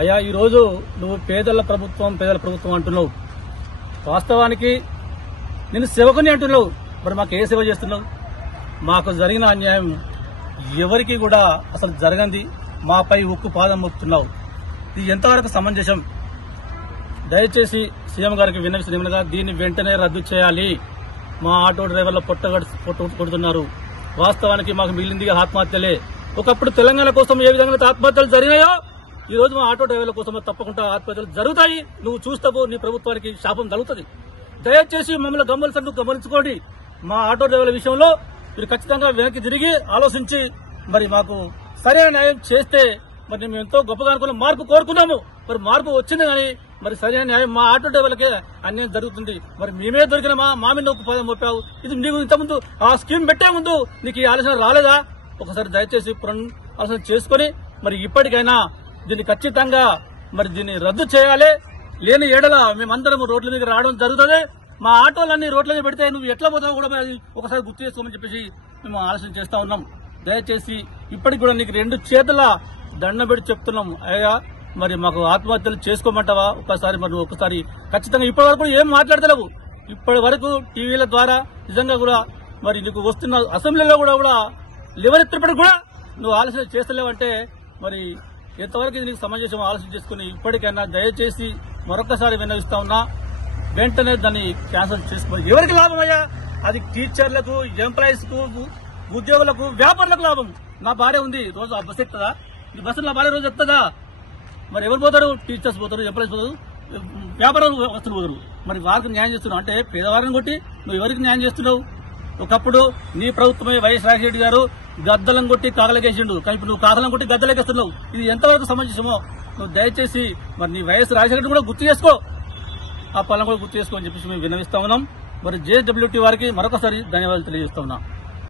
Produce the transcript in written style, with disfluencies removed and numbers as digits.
అయ్యా ఈరోజు నువ్వు పేదల ప్రభుత్వం అంటున్నావు. వాస్తవానికి నేను సేవకుని అంటున్నావు. మరి మాకు ఏ సేవ చేస్తున్నావు? మాకు జరిగిన అన్యాయం ఎవరికి కూడా అసలు జరగంది మాపై ఉక్కు పాదం మోపుతున్నావు. ఇది ఎంతవరకు సమంజసం? దయచేసి సీఎం గారికి విన్నవిస్తున్నా, దీన్ని వెంటనే రద్దు చేయాలి. మా ఆటో డ్రైవర్ల కొడుతున్నారు. వాస్తవానికి మాకు మిగిలింది ఆత్మహత్యలే. ఒకప్పుడు తెలంగాణ కోసం ఏ విధంగా ఆత్మహత్యలు జరిగినాయో ఈ రోజు మా ఆటో డ్రైవర్ల కోసం తప్పకుండా ఆత్మహత్యలు జరుగుతాయి. నువ్వు చూస్తావు, నీ ప్రభుత్వానికి శాపం తగులుతుంది. దయచేసి మమ్మల్ని గమనించుకోండి. మా ఆటో డ్రైవర్ల విషయంలో మీరు ఖచ్చితంగా వెనక్కి తిరిగి ఆలోచించి మరి మాకు సరైన న్యాయం చేస్తే మరి మేము ఎంతో గొప్పగా అనుకున్న మార్పు కోరుకున్నాము. మరి మార్పు వచ్చింది కానీ మరి సరైన న్యాయం మా ఆటో డ్రైవర్లకే అన్యాయం జరుగుతుంది. మరి మేమే దొరికిన మా మీద ఉక్కు పాదం మోపావు. ఇది నీకు ఇంతకుముందు ఆ స్కీమ్ పెట్టే ముందు నీకు ఈ ఆలోచన రాలేదా? ఒకసారి దయచేసి ఆలోచన చేసుకుని మరి ఇప్పటికైనా దీన్ని ఖచ్చితంగా మరి దీన్ని రద్దు చేయాలి. లేని ఏడల మేమందరం రోడ్ల మీద రావడం జరుగుతుంది. మా ఆటోలన్నీ రోడ్ల మీద పెడితే నువ్వు ఎట్లా పోతావు కూడా ఒకసారి గుర్తు చేసుకోమని చెప్పేసి మేము ఆలోచన చేస్తా ఉన్నాం. దయచేసి ఇప్పటికి కూడా నీకు 2 చేతుల దండం పెట్టి చెప్తున్నాం. అయ్యా మరి మాకు ఆత్మహత్యలు చేసుకోమంటావా? ఒకసారి ఖచ్చితంగా ఇప్పటి వరకు ఏం మాట్లాడతలేవు. ఇప్పటి వరకు టీవీల ద్వారా నిజంగా కూడా మరి నీకు వస్తున్న అసెంబ్లీలో కూడా లేవనెత్తినప్పటికి కూడా నువ్వు ఆలోచన చేస్తలేవంటే మరి ఎంతవరకు ఇది నీకు సమంజసం ఆలోచన చేసుకుని ఇప్పటికైనా దయచేసి మరొకసారి విన్నవిస్తా ఉన్నా, వెంటనే దాన్ని క్యాన్సిల్ చేసుకో. ఎవరికి లాభం అయ్యా? అది టీచర్లకు, ఎంప్లాయీస్ కు, ఉద్యోగులకు, వ్యాపారులకు లాభం. నా భార్య ఉంది, రోజు ఆ బస్సు ఎక్కుతుందా? ఈ బస్సులో నా భార్య రోజు ఎక్కుతుందా? మరి ఎవరు పోతారు? టీచర్స్ పోతారు, ఎంప్లాయీస్ పోతారు, వ్యాపారాలు వస్తువులు పోతారు. మరి వారికి న్యాయం చేస్తున్నావు అంటే పేదవారిని కొట్టి నువ్వు ఎవరికి న్యాయం చేస్తున్నావు? ఒకప్పుడు నీ ప్రభుత్వమే వైఎస్ రాజశేఖర గారు గద్దలం కొట్టి కాగలకేసిండు, కానీ ఇప్పుడు నువ్వు కాగలం కొట్టి గద్దలకేస్తున్నావు. ఇది ఎంతవరకు సమంజసమో నువ్వు దయచేసి మరి నీ వైఎస్ రాజశేఖర కూడా గుర్తు చేసుకో, ఆ పాలన కూడా గుర్తు చేసుకో అని చెప్పేసి మేము విన్నవిస్తా ఉన్నాం. మరి జేఎస్డబ్ల్యూటీ వారికి మరొకసారి ధన్యవాదాలు తెలియజేస్తా ఉన్నాం.